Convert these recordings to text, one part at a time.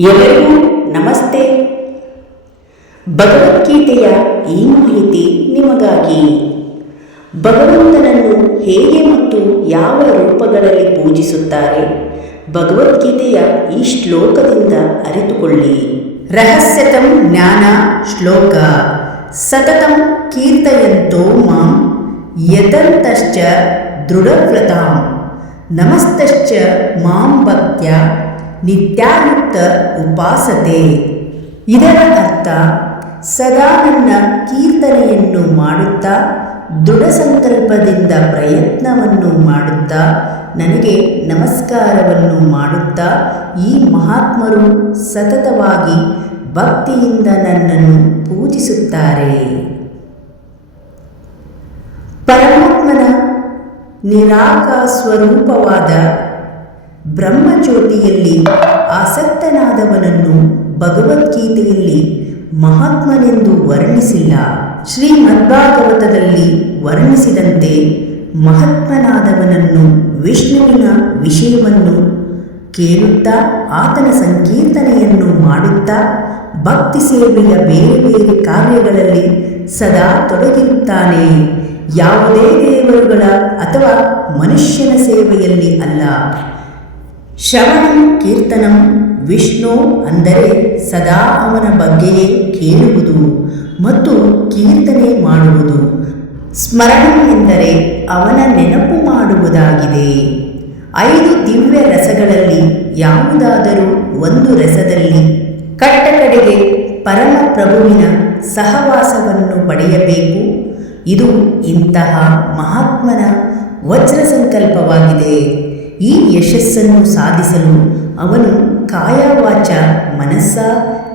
ಎಲ್ಲರಿಗೂ ನಮಸ್ತೆ. ಭಗವದ್ಗೀತೆಯ ಈ ಮಾಹಿತಿ ನಿಮಗಾಗಿ. ಭಗವಂತನನ್ನು ಹೇಗೆ ಮತ್ತು ಯಾವ ರೂಪಗಳಲ್ಲಿ ಪೂಜಿಸುತ್ತಾರೆ? ಭಗವದ್ಗೀತೆಯ ಈ ಶ್ಲೋಕದಿಂದ ಅರಿತುಕೊಳ್ಳಿ. ರಹಸ್ಯತಂ ಜ್ಞಾನ ಶ್ಲೋಕ. ಸತತಂ ಕೀರ್ತಯಂತೋ ಮಾಂ. ಯತಂತಶ್ಚ ದೃಢವ್ರತಾಂ. ನಮಸ್ತಶ್ಚ ಮಾಂ ಭಕ್ತ್ಯ. ನಿತ್ಯಾಯುಕ್ತ ಉಪಾಸತೆ. ಇದರ ಅರ್ಥ ಸದಾ ನನ್ನ ಕೀರ್ತನೆಯನ್ನು ಮಾಡುತ್ತಾ, ದೃಢ ಸಂಕಲ್ಪದಿಂದ ಪ್ರಯತ್ನವನ್ನು ಮಾಡುತ್ತಾ, ನನಗೆ ನಮಸ್ಕಾರವನ್ನು ಮಾಡುತ್ತಾ, ಈ ಮಹಾತ್ಮರು ಸತತವಾಗಿ ಭಕ್ತಿಯಿಂದ ನನ್ನನ್ನು ಪೂಜಿಸುತ್ತಾರೆ. ಪರಮಾತ್ಮನ ನಿರಾಕಾರ ಸ್ವರೂಪವಾದ ಬ್ರಹ್ಮಜ್ಯೋತಿಯಲ್ಲಿ ಆಸಕ್ತನಾದವನನ್ನು ಭಗವದ್ಗೀತೆಯಲ್ಲಿ ಮಹಾತ್ಮನೆಂದು ವರ್ಣಿಸಿಲ್ಲ. ಶ್ರೀಮದ್ಭಾಗವತದಲ್ಲಿ ವರ್ಣಿಸಿದಂತೆ ಮಹಾತ್ಮನಾದವನನ್ನು ವಿಷ್ಣುವಿನ ವಿಷಯವನ್ನು ಕೇಳುತ್ತಾ ಆತನ ಸಂಕೀರ್ತನೆಯನ್ನು ಮಾಡುತ್ತಾ ಭಕ್ತಿ ಸೇವೆಯ ಬೇರೆ ಬೇರೆ ಕಾರ್ಯಗಳಲ್ಲಿ ಸದಾ ತೊಡಗಿರುತ್ತಾನೆ. ಯಾವುದೇ ದೇವರುಗಳ ಅಥವಾ ಮನುಷ್ಯನ ಸೇವೆಯಲ್ಲಿ ಅಲ್ಲ. ಶ್ರವಣಂ, ಕೀರ್ತನಂ, ವಿಷ್ಣು ಅಂದರೆ ಸದಾ ಅವನ ಬಗ್ಗೆಯೇ ಕೇಳುವುದು ಮತ್ತು ಕೀರ್ತನೆ ಮಾಡುವುದು. ಸ್ಮರಣೆ ಎಂದರೆ ಅವನ ನೆನಪು ಮಾಡುವುದಾಗಿದೆ. ಐದು ದಿವ್ಯ ರಸಗಳಲ್ಲಿ ಯಾವುದಾದರೂ ಒಂದು ರಸದಲ್ಲಿ ಕಟ್ಟಕಡೆಗೆ ಪರಮ ಪ್ರಭುವಿನ ಸಹವಾಸವನ್ನು ಪಡೆಯಬೇಕು. ಇದು ಇಂತಹ ಮಹಾತ್ಮನ ವಜ್ರ ಸಂಕಲ್ಪವಾಗಿದೆ ಈ ಯಶಸ್ಸನ್ನು ಸಾಧಿಸಲು ಅವನು ಕಾಯವಾಚ ಮನಸ್ಸ,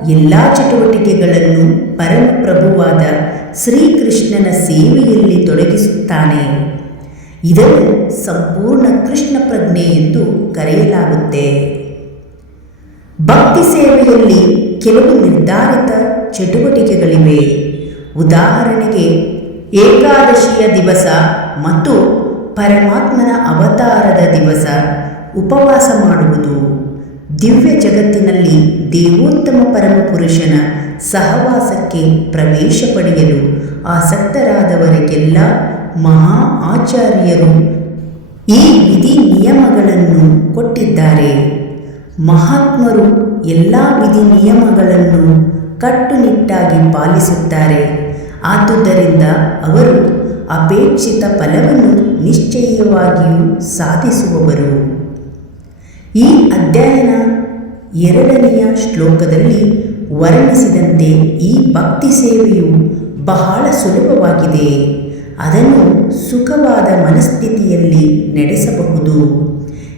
ಎಲ್ಲ ಚಟುವಟಿಕೆಗಳನ್ನು ಪರಮಪ್ರಭುವಾದ ಶ್ರೀಕೃಷ್ಣನ ಸೇವೆಯಲ್ಲಿ ತೊಡಗಿಸುತ್ತಾನೆ. ಇದನ್ನು ಸಂಪೂರ್ಣ ಕೃಷ್ಣ ಪ್ರಜ್ಞೆ ಎಂದು ಕರೆಯಲಾಗುತ್ತೆ. ಭಕ್ತಿ ಸೇವೆಯಲ್ಲಿ ಕೆಲವು ನಿರ್ಧಾರಿತ ಚಟುವಟಿಕೆಗಳಿವೆ. ಉದಾಹರಣೆಗೆ ಏಕಾದಶಿಯ ದಿವಸ ಮತ್ತು ಪರಮಾತ್ಮನ ಅವತಾರದ ದಿವಸ ಉಪವಾಸ ಮಾಡುವುದು. ದಿವ್ಯ ಜಗತ್ತಿನಲ್ಲಿ ದೇವೋತ್ತಮ ಪರಮಪುರುಷನ ಸಹವಾಸಕ್ಕೆ ಪ್ರವೇಶ ಪಡೆಯಲು ಆಸಕ್ತರಾದವರಿಗೆಲ್ಲ ಮಹಾ ಆಚಾರ್ಯರು ಈ ವಿಧಿ ನಿಯಮಗಳನ್ನು ಕೊಟ್ಟಿದ್ದಾರೆ. ಮಹಾತ್ಮರು ಎಲ್ಲ ವಿಧಿ ನಿಯಮಗಳನ್ನು ಕಟ್ಟುನಿಟ್ಟಾಗಿ ಪಾಲಿಸುತ್ತಾರೆ. ಆದುದರಿಂದ ಅವರು ಅಪೇಕ್ಷಿತ ಫಲವನ್ನು ನಿಶ್ಚಯವಾಗಿಯೂ ಸಾಧಿಸುವವರು. ಈ ಅಧ್ಯಯನ ಎರಡನೆಯ ಶ್ಲೋಕದಲ್ಲಿ ವರ್ಣಿಸಿದಂತೆ ಈ ಭಕ್ತಿ ಸೇವೆಯು ಬಹಳ ಸುಲಭವಾಗಿದೆ. ಅದನ್ನು ಸುಖವಾದ ಮನಸ್ಥಿತಿಯಲ್ಲಿ ನಡೆಸಬಹುದು.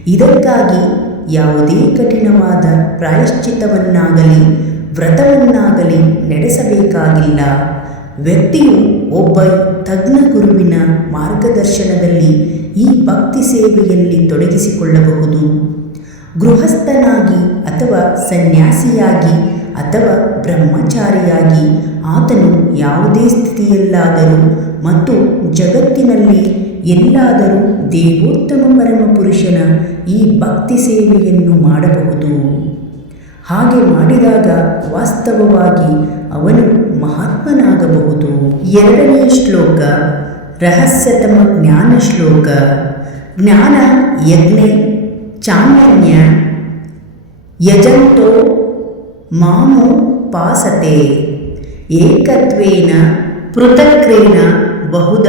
ಇದಕ್ಕಾಗಿ ಯಾವುದೇ ಕಠಿಣವಾದ ಪ್ರಾಯಶ್ಚಿತವನ್ನಾಗಲಿ ವ್ರತವನ್ನಾಗಲಿ ನಡೆಸಬೇಕಾಗಿಲ್ಲ. ವ್ಯಕ್ತಿಯು ಒಬ್ಬ ತಜ್ಞ ಗುರುವಿನ ಮಾರ್ಗದರ್ಶನದಲ್ಲಿ ಈ ಭಕ್ತಿ ಸೇವೆಯಲ್ಲಿ ತೊಡಗಿಸಿಕೊಳ್ಳಬಹುದು. ಗೃಹಸ್ಥನಾಗಿ ಅಥವಾ ಸನ್ಯಾಸಿಯಾಗಿ ಅಥವಾ ಬ್ರಹ್ಮಚಾರಿಯಾಗಿ ಆತನು ಯಾವುದೇ ಸ್ಥಿತಿಯಲ್ಲಾದರೂ ಮತ್ತು ಜಗತ್ತಿನಲ್ಲಿ ಎಲ್ಲಾದರೂ ದೇವೋತ್ತಮ ಪರಮ ಪುರುಷನ ಈ ಭಕ್ತಿ ಸೇವೆಯನ್ನು ಮಾಡಬಹುದು. ಹಾಗೆ ಮಾಡಿದಾಗ ವಾಸ್ತವವಾಗಿ ಅವನು ಮಹಾತ್ಮನಾಗಬಹುದು. ಎರಡನೇ ಶ್ಲೋಕ, ರಹಸ್ಯತಮ ಜ್ಞಾನ ಶ್ಲೋಕ. ಜ್ಞಾನ, ಯಜ್ಞೆ ಚಾಮ್ಯನ್ಯ ಯಜಂತೋ, ಮಾಮು, ಪಾಸತೆ. ಏಕತ್ವೇನ, ಪೃಥಕ್ರೇನ, ಬಹುದ,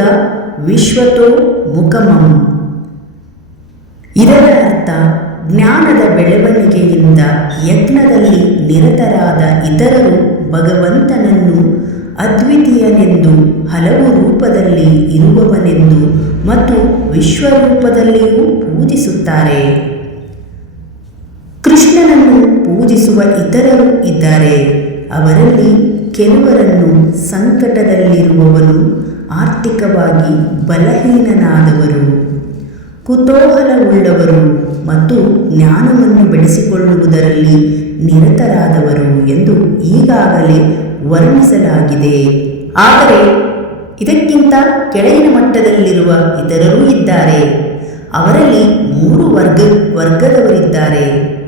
ವಿಶ್ವತೋ, ಮುಖಮಂ. ಇದರ ಅರ್ಥ, ಜ್ಞಾನದ ಬೆಳವಣಿಗೆಯಿಂದ ಯಜ್ಞದಲ್ಲಿ ನಿರತರಾದ ಇತರರು ಭಗವಂತನನ್ನು ಅದ್ವಿತೀಯನೆಂದು ಹಲವು ರೂಪದಲ್ಲಿ ಇರುವವನೆಂದು ಮತ್ತು ವಿಶ್ವರೂಪದಲ್ಲಿಯೂ ಪೂಜಿಸುತ್ತಾರೆ. ಕೃಷ್ಣನನ್ನು ಪೂಜಿಸುವ ಇತರರು ಇದ್ದಾರೆ. ಅವರಲ್ಲಿ ಕೆಲವರನ್ನು ಸಂಕಟದಲ್ಲಿರುವವನು ಆರ್ಥಿಕವಾಗಿ ಬಲಹೀನನಾದವರು. ಕುತೂಹಲವುಳ್ಳವರು ಮತ್ತು ಜ್ಞಾನವನ್ನು ಬೆಳೆಸಿಕೊಳ್ಳುವುದರಲ್ಲಿ ನಿರತರಾದವರು ಎಂದು ಈಗಾಗಲೇ ವರ್ಣಿಸಲಾಗಿದೆ. ಆದರೆ ಇದಕ್ಕಿಂತ ಕೆಳಗಿನ ಮಟ್ಟದಲ್ಲಿರುವ ಇತರರೂ ಇದ್ದಾರೆ. ಅವರಲ್ಲಿ ಮೂರು ವರ್ಗ, ವರ್ಗದವರಿದ್ದಾರೆ.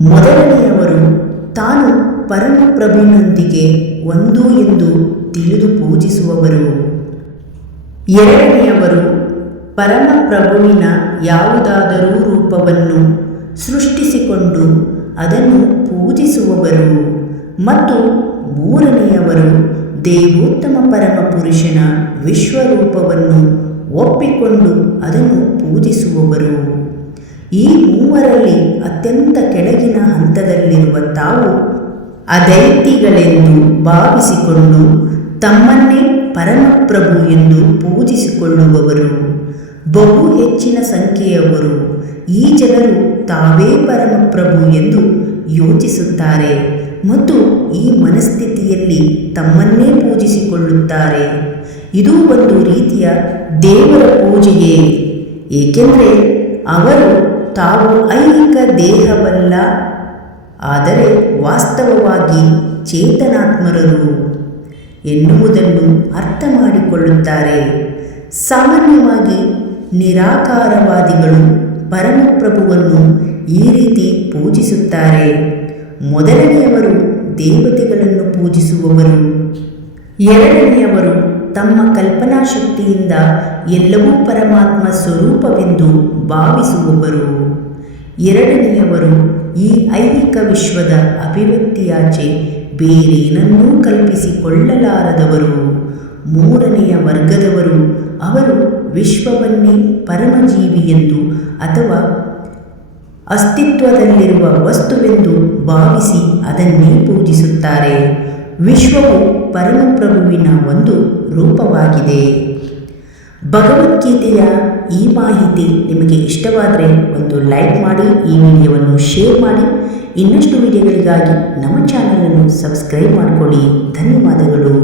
ಮೊದಲನೆಯವರು ತಾನು ಪರಮಪ್ರಭುವಿನೊಂದಿಗೆ ಒಂದು ಎಂದು ತಿಳಿದು ಪೂಜಿಸುವವರು. ಎರಡನೆಯವರು ಪರಮಪ್ರಭುವಿನ ಯಾವುದಾದರೂ ರೂಪವನ್ನು ಸೃಷ್ಟಿಸಿಕೊಂಡು ಅದನ್ನು ಪೂಜಿಸುವವರು ಮತ್ತು ಮೂರನೆಯವರು ದೇವೋತ್ತಮ ಪರಮ ಪುರುಷನ ವಿಶ್ವರೂಪವನ್ನು ಒಪ್ಪಿಕೊಂಡು ಅದನ್ನು ಪೂಜಿಸುವವರು. ಈ ಮೂವರಲ್ಲಿ ಅತ್ಯಂತ ಕೆಳಗಿನ ಹಂತದಲ್ಲಿರುವ ತಾವು ಅದೈತಿಗಳೆಂದು ಭಾವಿಸಿಕೊಂಡು ತಮ್ಮನ್ನೇ ಪರಮಪ್ರಭು ಎಂದು ಪೂಜಿಸಿಕೊಳ್ಳುವವರು. ಬಹು ಹೆಚ್ಚಿನ ಸಂಖ್ಯೆಯವರು ಈ ಜನರು ತಾವೇ ಪರಮಪ್ರಭು ಎಂದು ಯೋಚಿಸುತ್ತಾರೆ ಮತ್ತು ಈ ಮನಸ್ಥಿತಿಯಲ್ಲಿ ತಮ್ಮನ್ನೇ ಪೂಜಿಸಿಕೊಳ್ಳುತ್ತಾರೆ. ಇದು ಒಂದು ರೀತಿಯ ದೇವರ ಪೂಜೆಯೇ. ಏಕೆಂದರೆ ಅವರು ತಾವು ಐಹಿಕ ದೇಹವಲ್ಲ, ಆದರೆ ವಾಸ್ತವವಾಗಿ ಚೇತನಾತ್ಮರರು ಎನ್ನುವುದನ್ನು ಅರ್ಥ ಮಾಡಿಕೊಳ್ಳುತ್ತಾರೆ ಸಾಮಾನ್ಯವಾಗಿ ನಿರಾಕಾರವಾದಿಗಳು ಪರಮಪ್ರಭುವನ್ನು ಈ ರೀತಿ ಪೂಜಿಸುತ್ತಾರೆ. ಮೊದಲನೆಯವರು ದೇವತೆಗಳನ್ನು ಪೂಜಿಸುವವರು. ಎರಡನೆಯವರು ತಮ್ಮ ಕಲ್ಪನಾ ಶಕ್ತಿಯಿಂದ ಎಲ್ಲವೂ ಪರಮಾತ್ಮ ಸ್ವರೂಪವೆಂದು ಭಾವಿಸುವವರು. ಎರಡನೆಯವರು ಈ ಐಹಿಕ ವಿಶ್ವದ ಅಭಿವ್ಯಕ್ತಿಯಾಚೆ ಬೇರೇನನ್ನೂ ಕಲ್ಪಿಸಿಕೊಳ್ಳಲಾರದವರು. ಮೂರನೆಯ ವರ್ಗದವರು ಅವರು ವಿಶ್ವವನ್ನೇ ಪರಮಜೀವಿಯೆಂದು ಅಥವಾ ಅಸ್ತಿತ್ವದಲ್ಲಿರುವ ವಸ್ತುವೆಂದು ಭಾವಿಸಿ ಅದನ್ನೇ ಪೂಜಿಸುತ್ತಾರೆ. ವಿಶ್ವವು ಪರಮಪ್ರಭುವಿನ ಒಂದು ರೂಪವಾಗಿದೆ. ಭಗವದ್ಗೀತೆಯ ಈ ಮಾಹಿತಿ ನಿಮಗೆ ಇಷ್ಟವಾದರೆ ಒಂದು ಲೈಕ್ ಮಾಡಿ, ಈ ವಿಡಿಯೋವನ್ನು ಶೇರ್ ಮಾಡಿ. ಇನ್ನಷ್ಟು ವಿಡಿಯೋಗಳಿಗಾಗಿ ನಮ್ಮ ಚಾನಲನ್ನು ಸಬ್ಸ್ಕ್ರೈಬ್ ಮಾಡಿಕೊಳ್ಳಿ. ಧನ್ಯವಾದಗಳು.